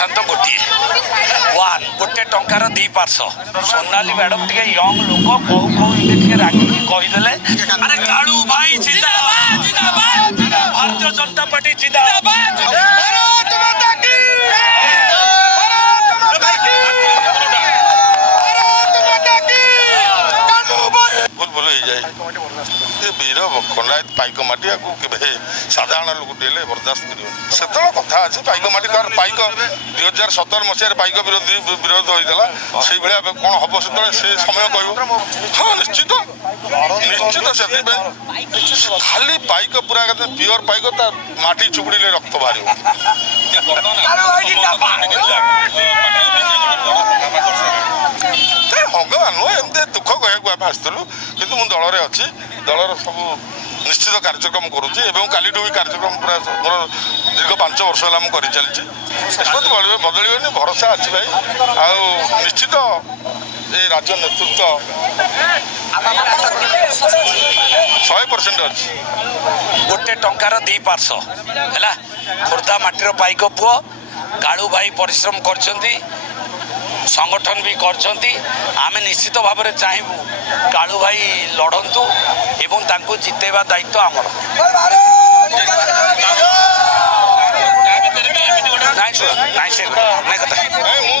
प्रशांत गोटे वन गोटे टंकार दी पार्श्व सोनाली मैडम टे यंग लोक कौ कौ टे रागिकी कहीदेले अरे कालू भाई जिंदाबाद जिंदाबाद भारतीय जनता पार्टी जिंदाबाद वीर खंडायत पाइक माटी साधारण लोक डेले बर्दास्त कर से कथा अच्छे पाइक माटी पाइक 2017 मसीह पाइक विरोध होता से भाया कौन हम से समय कह हाँ निश्चित निश्चित से खाली पाइक पूरा प्योर पाइक माटी चुपुड़े रक्त बाहर भगवान एमती दुख कहूँ आम आसलु कि दल में अच्छी दलर सब निश्चित कार्यक्रम करुच्ची काली भी कार्यक्रम पूरा मोर दीर्घ 5 वर्ष है कर चलती निष्पत्ति बदल भरोसा अच्छी भाई आ निश्चित ये राज्य नेतृत्व 100% अच्छी गोटे टंकार दी पार्श्व है खोर्धा माटीर पाइक पुओ कालू भाई परिश्रम कर संगठन भी करछंती आमे निश्चित भाव में चाहबू कालू भाई लड़तु एवं तांको जितेबा दायित्व आमर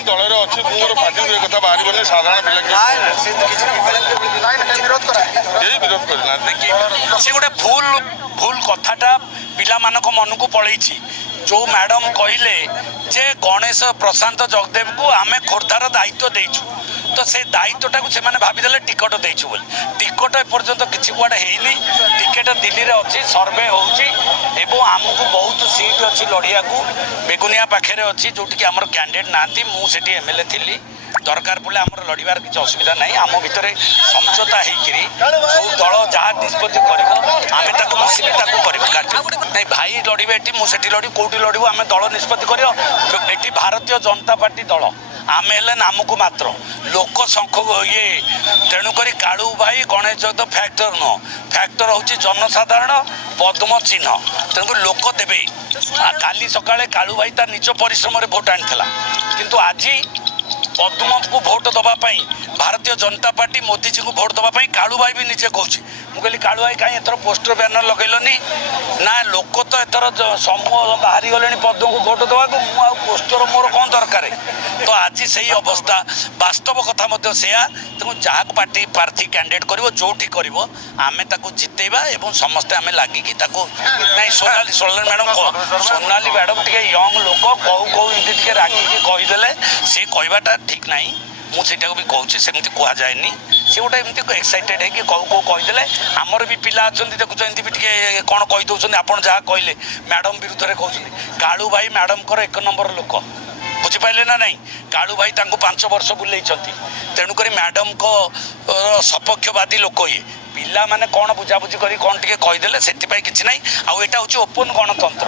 दल अच्छी मोर पार्टी कथा बाहर साधारण विरोध करना से गोटे भूल कथाटा पिला मानक मन को पलैछि जो मैडम कहले जे गणेश प्रशांत जगदेव को आमे खोर्धार दायित्व देइछु तो से दायित्वटा से भाविदे टिकट देइछु बोली टिकट एपर्यंत किसी कुआडे हेनी टिकेट दिल्ली रे अच्छी सर्वे होउची एवं आमको बहुत सीट अच्छी लड़िया को बेगुनिया पाखे अच्छी जो आमर कैंडिडेट नांती मु सेठी एमएलए थिली दरकार पड़े आमर लड़ार किसी असुविधा ना आम भितर समझौता हो दल जहाँ निष्पत्ति कर बसिकी कार्य भाई लड़े ये मुझे लड़ी कौटी लड़ू आम दल निष्पत्ति कर भारतीय जनता पार्टी दल आम हेल्ले नामक मात्र लोक संख ये तेणुक कालू भाई गणेश जगद फैक्टर नुह फैक्टर हूँ जनसाधारण पद्म चिन्ह तेणुक लोक देवे काली सकाळे कालू भाई तार निज परिश्रम भोट आनी किंतु आज पद्म को भोट दवाई भारतीय जनता पार्टी मोदी जी को भोट दवाई कालू भाई भी निजे कहूँ मुझे कालू भाई कहीं एथर पोस्टर बैनर लगेलनी ना लोक तो एथर समूह बाहरी गले पद्म को भोट दवा पोस्टर मोर कौन दरकार तो आज से ही अवस्था वास्तव कथा से जहाँ पार्टी प्रार्थी कैंडिडेट कर जो कर आम जितेबा एवं समस्ते आम लगिकी नहीं सोनाली मैडम सोनाली मैडम टे यंग लोक कौ कौ टे रागिकी कहीदेले सी कहवाटा ठीक ना मुझे भी कहूँ सेमती कह जाए सी गोटे एमती एक्साइटेड है कि कौ कौ कहीदेले आमर भी पिला अच्छा देखुं भी टे कौन कहीदे आप जहाँ कहले मैडम विरुद्ध में कहते कालू भाई मैडम को 1 नंबर लोक बुझिपारे ना नहीं कालू भाई 5 वर्ष बुले तेणुक मैडम को सपक्षवादी लोक ये पिला माने कौन बुझाबुझी कर कौन टे कहीदेले से किसी ना आउ यहाँ हूँ ओपन गणतंत्र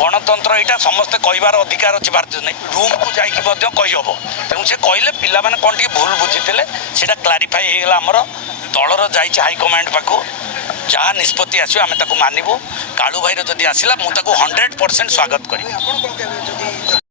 गणतंत्र यहाँ समस्ते कहबार अधिकार अच्छी भारतीय नहीं रूम को जाकि कहीहब तेणु से कहले पिला माने कौन टे भूल बुझीते से क्लारिफाई होगा आमर दलर जाइए हाइकमांड पाखु जहाँ निष्पत्ति आसो आम मानबू कालू भाई जदि आसला मुझे 100% स्वागत करी।